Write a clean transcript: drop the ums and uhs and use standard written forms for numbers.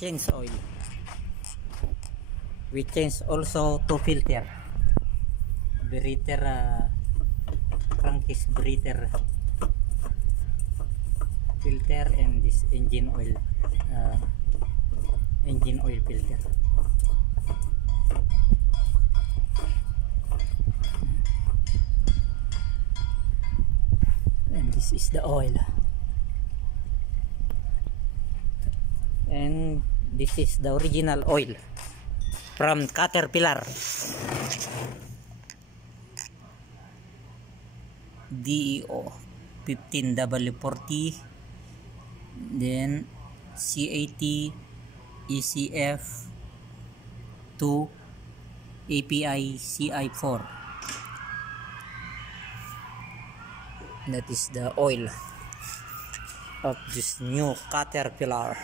change oil. We change also to filter, breather, crankcase breather filter, and this engine oil filter. And this is the oil, and this is the original oil from Caterpillar, DEO 15W40, then CAT ECF 2 API CI4. That is the oil of this new Caterpillar.